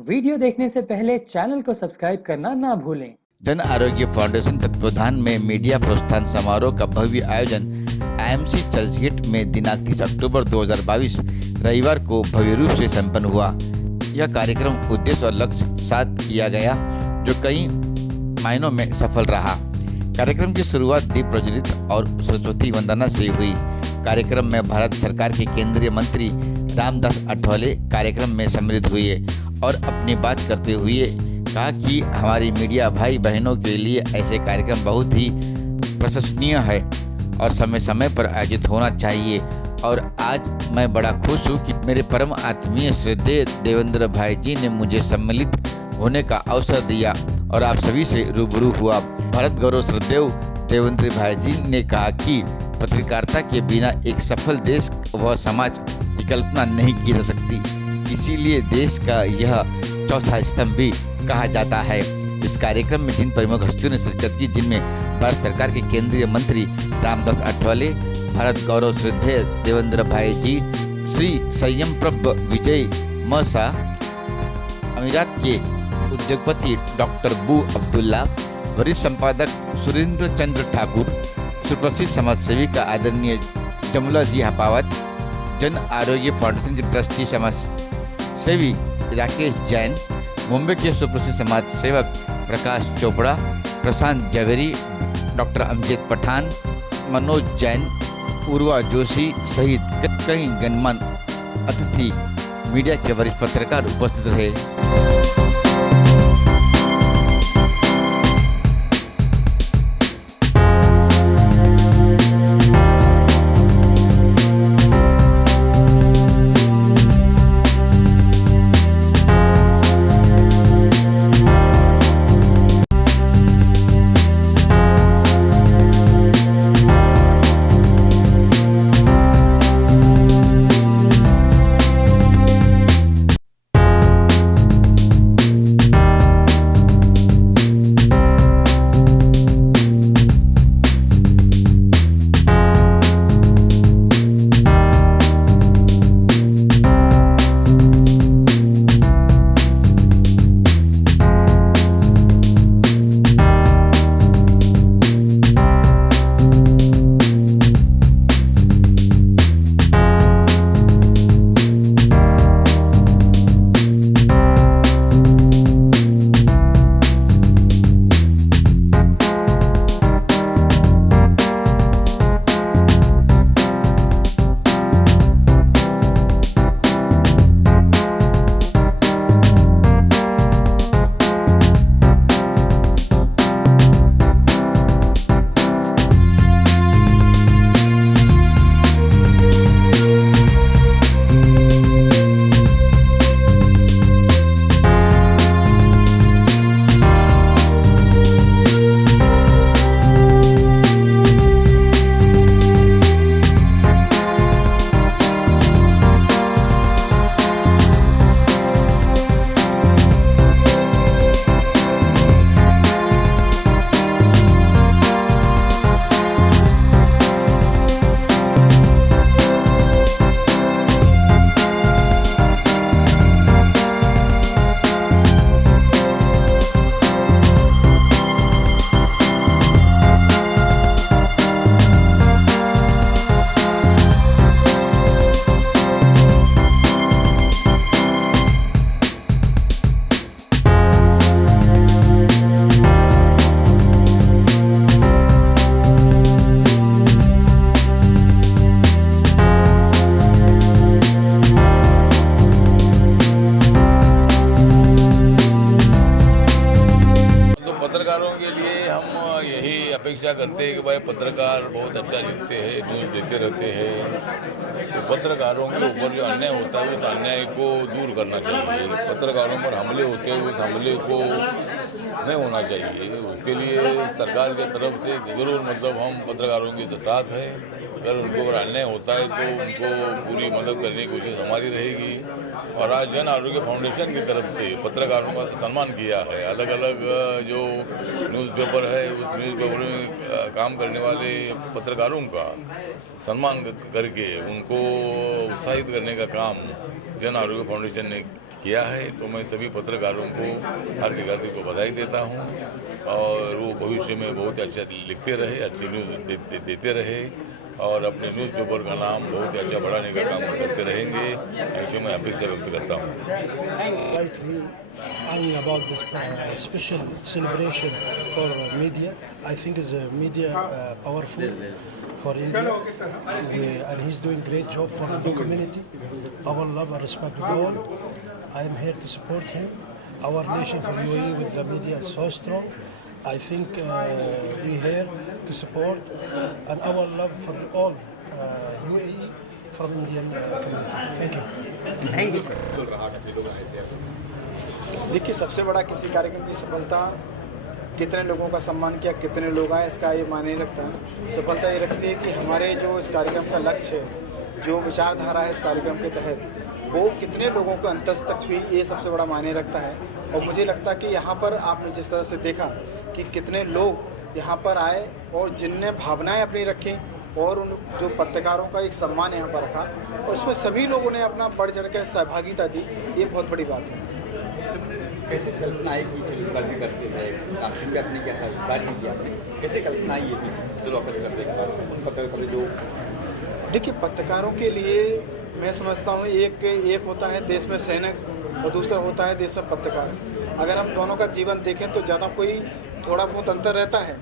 Video देखने से पहले चैनल को सब्सक्राइब करना ना भूलें। जन आरोग्य फाउंडेशन तत्वावधान में मीडिया प्रोत्साहन समारोह का भव्य आयोजन IMC चर्चगेट में दिनांक 30 अक्टूबर 2022 रविवार को भव्य रूप से संपन्न हुआ। यह कार्यक्रम उद्देश्य और लक्ष्य साथ किया गया, जो कई मायनों में सफल रहा। कार्यक्रम की शुरुआत दीप प्रज्वलित और सरस्वती वंदना से हुई। कार्यक्रम में भारत सरकार के केंद्रीय मंत्री रामदास अठावले कार्यक्रम में सम्मिलित हुए और अपनी बात करते हुए कहा कि हमारी मीडिया भाई बहनों के लिए ऐसे कार्यक्रम बहुत ही प्रशंसनीय है और समय समय पर आयोजित होना चाहिए। और आज मैं बड़ा खुश हूँ कि मेरे परम आत्मीय श्रद्धेय देवेंद्र भाई जी ने मुझे सम्मिलित होने का अवसर दिया और आप सभी से रूबरू हुआ। भारत गौरव श्रद्धेय देवेंद्र भाई जी ने कहा कि पत्रकारिता के बिना एक सफल देश व समाज की कल्पना नहीं की जा सकती, इसीलिए देश का यह चौथा स्तंभ भी कहा जाता है। इस कार्यक्रम में जिन प्रमुख हस्तियों ने शिरकत की, जिनमें भारत सरकार के केंद्रीय मंत्री रामदास अठावले, भारत गौरव श्रद्धेय देवेंद्र भाई जी, श्री संयम प्रभ विजय मसा, अमीरात के उद्योगपति डॉक्टर बू अब्दुल्ला, वरिष्ठ संपादक सुरेंद्र चंद्र ठाकुर, सुप्रसिद्ध समाज सेविका आदरणीय जमुला जी हपावत, जन आरोग्य फाउंडेशन के ट्रस्टी समाज सेवी राकेश जैन, मुंबई के सुप्रसिद्ध समाज सेवक प्रकाश चोपड़ा, प्रशांत जवेरी, डॉक्टर अमजद पठान, मनोज जैन, उर्वा जोशी सहित कई गणमान्य अतिथि मीडिया के वरिष्ठ पत्रकार उपस्थित रहे। पत्रकारों के लिए हम यही अपेक्षा करते हैं कि भाई पत्रकार बहुत अच्छा लिखते हैं, न्यूज़ देते रहते हैं। तो पत्रकारों के ऊपर जो अन्याय होता है उस अन्याय को दूर करना चाहिए। पत्रकारों पर हमले होते हैं, उस हमले को नहीं होना चाहिए। उसके लिए सरकार की तरफ से ज़रूर हम पत्रकारों के साथ हैं। अगर उनको अगर अन्याय होता है तो उनको पूरी मदद करने की कोशिश हमारी रहेगी। और आज जन आरोग्य फाउंडेशन की तरफ से पत्रकारों का सम्मान किया है। अलग अलग जो न्यूज़पेपर है उस न्यूज़पेपर में काम करने वाले पत्रकारों का सम्मान करके उनको उत्साहित करने का काम जन आरोग्य फाउंडेशन ने किया है। तो मैं सभी पत्रकारों को, हर अधिकारी को बधाई देता हूँ और वो भविष्य में बहुत अच्छा लिखते रहे, अच्छी न्यूज़ देते रहे और अपने न्यूज़पेपर का नाम बहुत अच्छा बढ़ाने का काम करते रहेंगे, ऐसे मैं अपेक्षा व्यक्त करता हूँ। About this special celebration for media, I think is media powerful for India, and he's doing great job for the community. Our love and respect to all. I am here to support him. Our relation for UAE with the media is so strong. I think we here to support and our love for all UAE from Indian community. Thank you. देखिए, सबसे बड़ा किसी कार्यक्रम की सफलता कितने लोगों का सम्मान किया, कितने लोग आए, इसका ये मायने रखता है। सफलता ये रखती है कि हमारे जो इस कार्यक्रम का लक्ष्य है, जो विचारधारा है इस कार्यक्रम के तहत, वो कितने लोगों को अंतस तक छुई, ये सबसे बड़ा मायने रखता है। और मुझे लगता है कि यहाँ पर आपने जिस तरह से देखा कि कितने लोग यहाँ पर आए और जिनने भावनाएं अपनी रखी और उन जो पत्रकारों का एक सम्मान यहाँ पर रखा और उसमें सभी लोगों ने अपना बढ़ चढ़ कर सहभागिता दी, ये बहुत बड़ी बात है। कैसे कल्पना आई कि चलो कल भी करते हैं, कास्टिंग भी आपने किया था, कार्य भी किया आपने, कैसे कल्पना आई है कि चलो वापस करते हैं पत्रकार जो? देखिए, पत्रकारों के लिए मैं समझता हूँ एक होता है देश में सैनिक और दूसरा होता है देश में पत्रकार। अगर हम दोनों का जीवन देखें तो ज़्यादा कोई थोड़ा बहुत अंतर रहता है।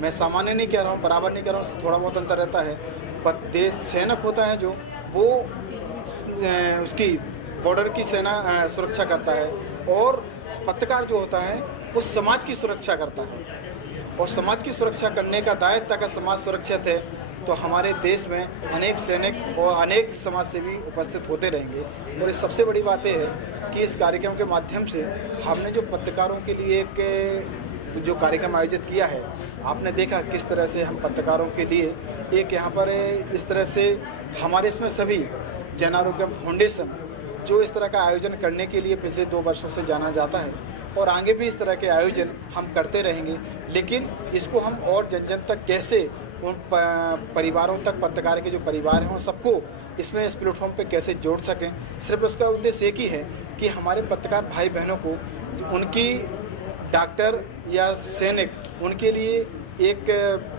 मैं सामान्य नहीं कह रहा हूँ, बराबर नहीं कह रहा हूँ, थोड़ा बहुत अंतर रहता है। पर देश सैनिक होता है जो वो उसकी बॉर्डर की सेना सुरक्षा करता है और पत्रकार जो होता है वो समाज की सुरक्षा करता है और समाज की सुरक्षा करने का दायित्व अगर समाज सुरक्षित है तो हमारे देश में अनेक सैनिक और अनेक समाजसेवी उपस्थित होते रहेंगे। और इस सबसे बड़ी बात यह है कि इस कार्यक्रम के माध्यम से हमने जो पत्रकारों के लिए एक जो कार्यक्रम आयोजित किया है, आपने देखा किस तरह से हम पत्रकारों के लिए एक यहाँ पर इस तरह से हमारे इसमें सभी जन आरोग्य फाउंडेशन जो इस तरह का आयोजन करने के लिए पिछले 2 वर्षों से जाना जाता है और आगे भी इस तरह के आयोजन हम करते रहेंगे। लेकिन इसको हम और जन जन तक कैसे, उन परिवारों तक, पत्रकार के जो परिवार हैं सबको इसमें इस प्लेटफॉर्म पे कैसे जोड़ सकें, सिर्फ उसका उद्देश्य एक ही है कि हमारे पत्रकार भाई बहनों को उनकी डॉक्टर या सैनिक उनके लिए एक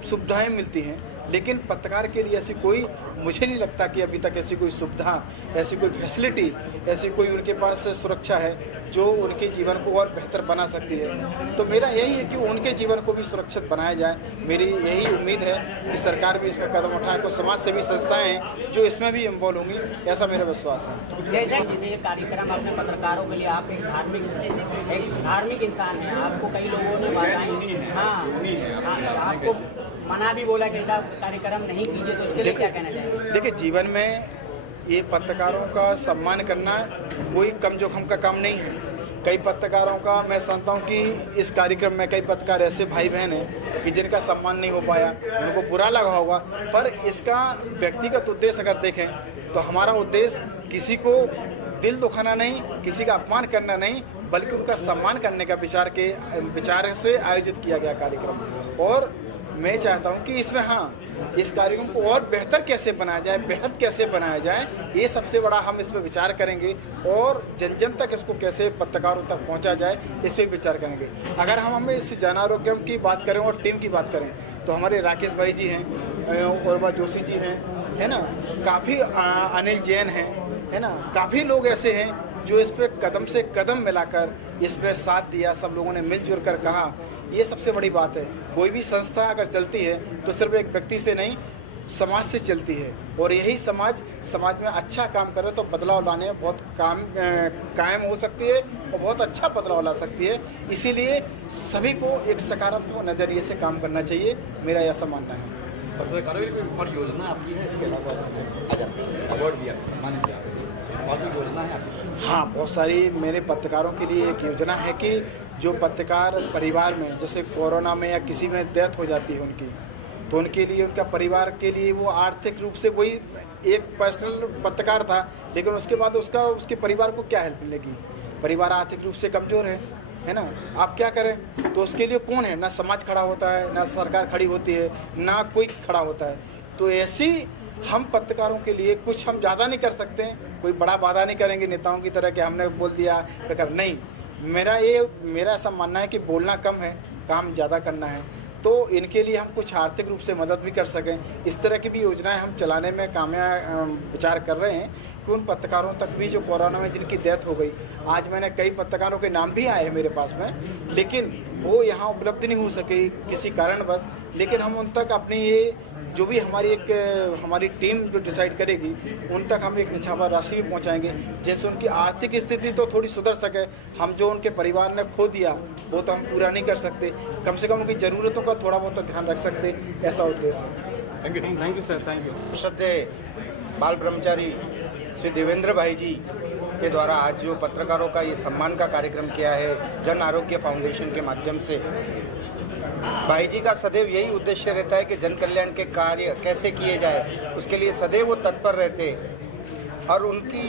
सुविधाएं मिलती हैं, लेकिन पत्रकार के लिए ऐसी कोई, मुझे नहीं लगता कि अभी तक ऐसी कोई सुविधा, ऐसी कोई फैसिलिटी, ऐसी कोई उनके पास सुरक्षा है जो उनके जीवन को और बेहतर बना सकती है। तो मेरा यही है कि उनके जीवन को भी सुरक्षित बनाया जाए। मेरी यही उम्मीद है कि सरकार भी इसमें कदम उठाए, को समाज सेवी संस्थाएं हैं जो इसमें भी इन्वॉल्व होंगी, ऐसा मेरा विश्वास है। जैसे ये कार्यक्रम आपने पत्रकारों के लिए, आप एक धार्मिक इंसान हैं, आपको कई लोगों ने आपको मना भी बोला कि ऐसा कार्यक्रम नहीं कीजिए, तो उसके लिए क्या कहना चाहिए? देखिए, जीवन में ये पत्रकारों का सम्मान करना कोई कम जोखिम का काम नहीं है। कई पत्रकारों का मैं समझता हूँ कि इस कार्यक्रम में कई पत्रकार ऐसे भाई बहन हैं कि जिनका सम्मान नहीं हो पाया, उनको बुरा लगा होगा, पर इसका व्यक्तिगत उद्देश्य अगर देखें तो हमारा उद्देश्य किसी को दिल दुखाना नहीं, किसी का अपमान करना नहीं, बल्कि उनका सम्मान करने का विचार से आयोजित किया गया कार्यक्रम। और मैं चाहता हूं कि इसमें इस कार्यक्रम को और बेहतर कैसे बनाया जाए, बेहद कैसे बनाया जाए, ये सबसे बड़ा हम इस पर विचार करेंगे और जन जन तक इसको कैसे पत्रकारों तक पहुंचा जाए, इस पर विचार करेंगे। अगर हम इस जन आरोग्यम की बात करें और टीम की बात करें तो हमारे राकेश भाई जी हैं, और जोशी जी हैं, है ना, काफ़ी अनिल जैन हैं, है ना, काफ़ी लोग ऐसे हैं जो इस पर कदम से कदम मिलाकर इस पर साथ दिया, सब लोगों ने मिलजुल कर कहा। ये सबसे बड़ी बात है। कोई भी संस्था अगर चलती है तो सिर्फ एक व्यक्ति से नहीं, समाज से चलती है, और यही समाज में अच्छा काम करे तो बदलाव लाने में बहुत कायम हो सकती है और बहुत अच्छा बदलाव ला सकती है। इसीलिए सभी को एक सकारात्मक नज़रिए से काम करना चाहिए, मेरा ऐसा मानना है। पत्रकारों की कोई योजना आपकी है? इसके अलावा अवार्ड दिया, सम्मान दिया, और भी योजना है आपकी? हाँ, बहुत सारी मेरे पत्रकारों के लिए एक योजना है कि जो पत्रकार परिवार में जैसे कोरोना में या किसी में डेथ हो जाती है उनकी, तो उनके लिए, उनका परिवार के लिए वो आर्थिक रूप से कोई एक पर्सनल पत्रकार था, लेकिन उसके बाद उसके परिवार को क्या हेल्प मिलेगी? परिवार आर्थिक रूप से कमज़ोर है ना, आप क्या करें? तो उसके लिए कौन है? ना समाज खड़ा होता है, ना सरकार खड़ी होती है, ना कोई खड़ा होता है। तो ऐसी हम पत्रकारों के लिए कुछ हम ज़्यादा नहीं कर सकते हैं, कोई बड़ा वादा नहीं करेंगे नेताओं की तरह कि हमने बोल दिया कर नहीं। मेरा ऐसा मानना है कि बोलना कम है, काम ज़्यादा करना है। तो इनके लिए हम कुछ आर्थिक रूप से मदद भी कर सकें, इस तरह की भी योजनाएं हम चलाने में विचार कर रहे हैं कि उन पत्रकारों तक भी जो कोरोना में जिनकी डेथ हो गई, आज मैंने कई पत्रकारों के नाम भी आए हैं मेरे पास में, लेकिन वो यहाँ उपलब्ध नहीं हो सके किसी कारणवश, लेकिन हम उन तक अपनी ये जो भी हमारी टीम जो डिसाइड करेगी उन तक हम एक निछावर राशि भी पहुंचाएंगे, जिससे उनकी आर्थिक स्थिति तो थोड़ी सुधर सके। हम जो उनके परिवार ने खो दिया वो तो हम पूरा नहीं कर सकते, कम से कम उनकी ज़रूरतों का थोड़ा बहुत तो ध्यान रख सकते, ऐसा उद्देश्य है। Thank you sir, thank you. श्रद्धेय बाल ब्रह्मचारी श्री देवेंद्र भाई जी के द्वारा आज जो पत्रकारों का ये सम्मान का कार्यक्रम किया है जन आरोग्य फाउंडेशन के माध्यम से, भाई जी का सदैव यही उद्देश्य रहता है कि जन कल्याण के कार्य कैसे किए जाए, उसके लिए सदैव वो तत्पर रहते और उनकी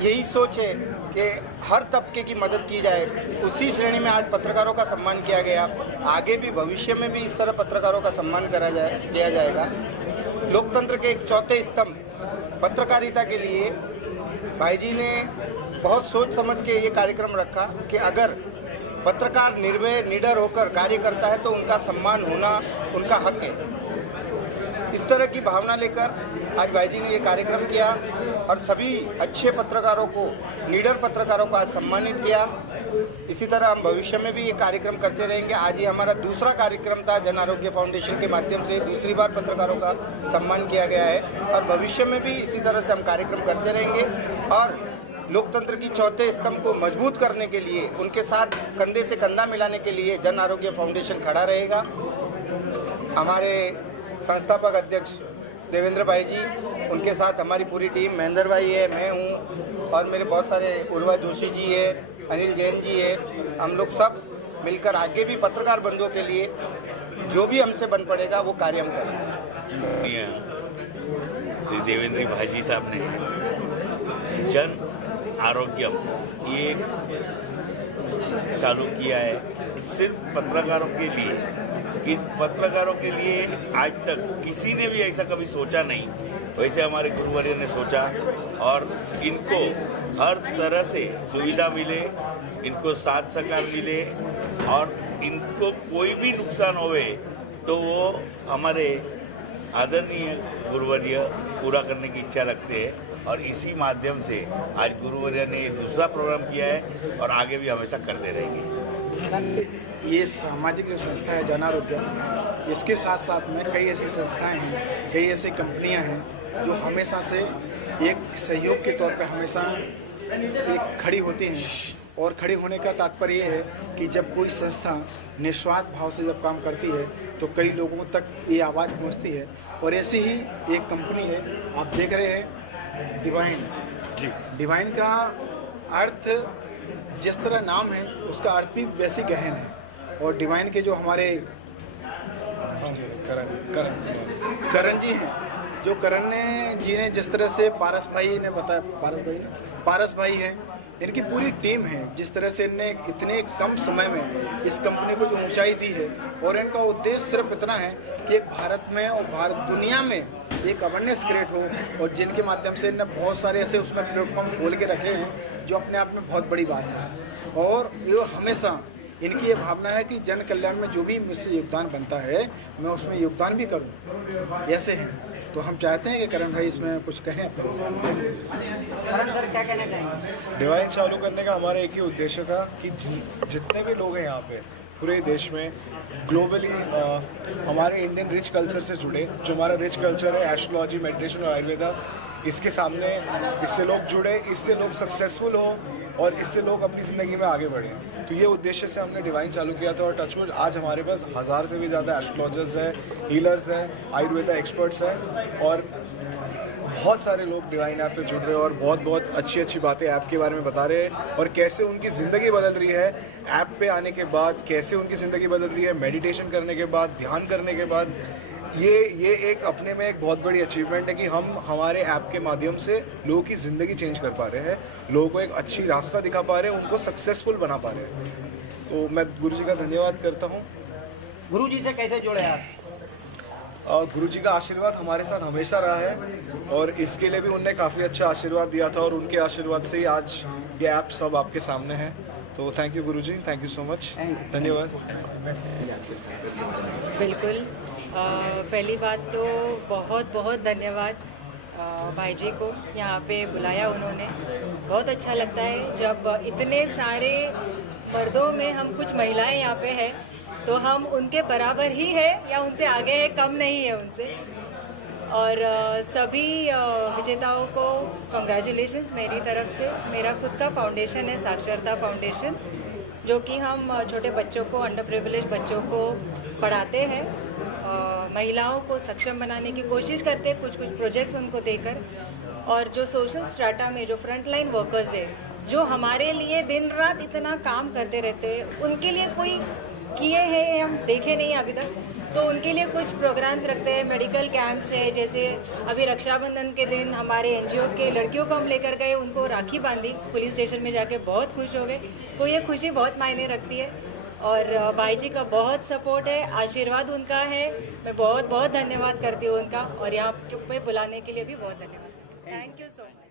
यही सोच है कि हर तबके की मदद की जाए। उसी श्रेणी में आज पत्रकारों का सम्मान किया गया, आगे भी भविष्य में भी इस तरह पत्रकारों का सम्मान किया जाएगा। लोकतंत्र के एक चौथे स्तंभ पत्रकारिता के लिए भाई जी ने बहुत सोच समझ के ये कार्यक्रम रखा कि अगर पत्रकार निर्भय निडर होकर कार्य करता है तो उनका सम्मान होना उनका हक है। इस तरह की भावना लेकर आज भाई जी ने ये कार्यक्रम किया और सभी अच्छे पत्रकारों को, निडर पत्रकारों को आज सम्मानित किया। इसी तरह हम भविष्य में भी ये कार्यक्रम करते रहेंगे। आज ये हमारा दूसरा कार्यक्रम था, जन आरोग्य फाउंडेशन के माध्यम से दूसरी बार पत्रकारों का सम्मान किया गया है और भविष्य में भी इसी तरह से हम कार्यक्रम करते रहेंगे और लोकतंत्र की चौथे स्तंभ को मजबूत करने के लिए, उनके साथ कंधे से कंधा मिलाने के लिए जन आरोग्य फाउंडेशन खड़ा रहेगा। हमारे संस्थापक अध्यक्ष देवेंद्र भाई जी, उनके साथ हमारी पूरी टीम, महेंद्र भाई है, मैं हूँ और मेरे बहुत सारे उर्वा जोशी जी है, अनिल जैन जी है, हम लोग सब मिलकर आगे भी पत्रकार बंधुओं के लिए जो भी हमसे बन पड़ेगा वो कार्य हम करेंगे। श्री देवेंद्र भाई जी साहब ने जन आरोग्यम ये चालू किया है सिर्फ पत्रकारों के लिए, कि पत्रकारों के लिए आज तक किसी ने भी ऐसा कभी सोचा नहीं, वैसे हमारे गुरुवर्य ने सोचा और इनको हर तरह से सुविधा मिले, इनको साथ सहकार मिले और इनको कोई भी नुकसान होवे तो वो हमारे आदरणीय गुरुवर्य पूरा करने की इच्छा रखते हैं और इसी माध्यम से आज गुरुवर्य ने दूसरा प्रोग्राम किया है और आगे भी हमेशा करते रहेंगे। ये सामाजिक जो संस्था है जन आरोग्य, इसके साथ साथ में कई ऐसी संस्थाएं हैं, कई ऐसी कंपनियां हैं जो हमेशा से एक सहयोग के तौर पे हमेशा एक खड़ी होती हैं और खड़े होने का तात्पर्य ये है कि जब कोई संस्था निस्वार्थ भाव से जब काम करती है तो कई लोगों तक ये आवाज़ पहुंचती है और ऐसी ही एक कंपनी है, आप देख रहे हैं डिवाइन जी। डिवाइन का अर्थ जिस तरह नाम है उसका अर्थ भी वैसे गहन है और डिवाइन के जो हमारे करण जी हैं, जो करण जी ने जिस तरह से पारस भाई ने बताया, पारस भाई हैं, इनकी पूरी टीम है, जिस तरह से इनने इतने कम समय में इस कंपनी को जो ऊंचाई दी है और इनका उद्देश्य सिर्फ इतना है कि एक भारत में और भारत दुनिया में एक अवेयरनेस क्रिएट हो और जिनके माध्यम से इन्हें बहुत सारे ऐसे उसमें प्लेटफॉर्म खोल के रखे हैं जो अपने आप में बहुत बड़ी बात है और ये हमेशा इनकी ये भावना है कि जन कल्याण में जो भी मुझसे योगदान बनता है मैं उसमें योगदान भी करूं, ऐसे हैं। तो हम चाहते हैं कि करण भाई इसमें कुछ कहें। करण सर क्या कहना चाहेंगे? डिवाइन चालू करने का हमारा एक ही उद्देश्य था कि जितने भी लोग हैं यहाँ पे पूरे देश में ग्लोबली हमारे इंडियन रिच कल्चर से जुड़े, जो हमारा रिच कल्चर है एस्ट्रोलॉजी, मेडिटेशन और आयुर्वेदा, इसके सामने इससे लोग जुड़े, इससे लोग सक्सेसफुल हो और इससे लोग अपनी ज़िंदगी में आगे बढ़े। तो ये उद्देश्य से हमने डिवाइन चालू किया था और टचवुड आज हमारे पास 1000 से भी ज़्यादा एस्ट्रोलॉजर्स हैं, हीलर्स हैं, आयुर्वेदा एक्सपर्ट्स हैं और बहुत सारे लोग डिवाइन ऐप पे जुड़ रहे हैं और बहुत अच्छी अच्छी बातें ऐप के बारे में बता रहे हैं और कैसे उनकी ज़िंदगी बदल रही है ऐप पे आने के बाद, कैसे उनकी ज़िंदगी बदल रही है मेडिटेशन करने के बाद, ध्यान करने के बाद। ये एक अपने में एक बहुत बड़ी अचीवमेंट है कि हम हमारे ऐप के माध्यम से लोगों की ज़िंदगी चेंज कर पा रहे हैं, लोगों को एक अच्छी रास्ता दिखा पा रहे हैं, उनको सक्सेसफुल बना पा रहे हैं। तो मैं गुरुजी का धन्यवाद करता हूँ। गुरुजी से कैसे जुड़े आप? गुरुजी का आशीर्वाद हमारे साथ हमेशा रहा है और इसके लिए भी उनने काफ़ी अच्छा आशीर्वाद दिया था और उनके आशीर्वाद से ही आज ये ऐप सब आपके सामने है। तो thank you Guruji, thank you so much, धन्यवाद। बिल्कुल, पहली बात तो बहुत बहुत धन्यवाद भाई जी को, यहाँ पे बुलाया उन्होंने। बहुत अच्छा लगता है जब इतने सारे मर्दों में हम कुछ महिलाएं यहाँ पे हैं, तो हम उनके बराबर ही है या उनसे आगे है, कम नहीं है उनसे। और सभी विजेताओं को कंग्रेचुलेशंस मेरी तरफ से। मेरा खुद का फाउंडेशन है साक्षरता फाउंडेशन, जो कि हम छोटे बच्चों को, अंडर प्रिविलेज बच्चों को पढ़ाते हैं, महिलाओं को सक्षम बनाने की कोशिश करते हैं, कुछ कुछ प्रोजेक्ट्स उनको देकर। और जो सोशल स्ट्राटा में जो फ्रंटलाइन वर्कर्स है, जो हमारे लिए दिन रात इतना काम करते रहते हैं, उनके लिए कोई किए हैं हम देखे नहीं अभी तक, तो उनके लिए कुछ प्रोग्राम्स रखते हैं, मेडिकल कैंप्स है। जैसे अभी रक्षाबंधन के दिन हमारे एनजीओ के लड़कियों को हम लेकर गए, उनको राखी बांधी, पुलिस स्टेशन में जाके बहुत खुश हो गए। तो ये खुशी बहुत मायने रखती है और भाई जी का बहुत सपोर्ट है, आशीर्वाद उनका है। मैं बहुत बहुत धन्यवाद करती हूँ उनका, और यहाँ पे बुलाने के लिए भी बहुत धन्यवाद। Thank you so much.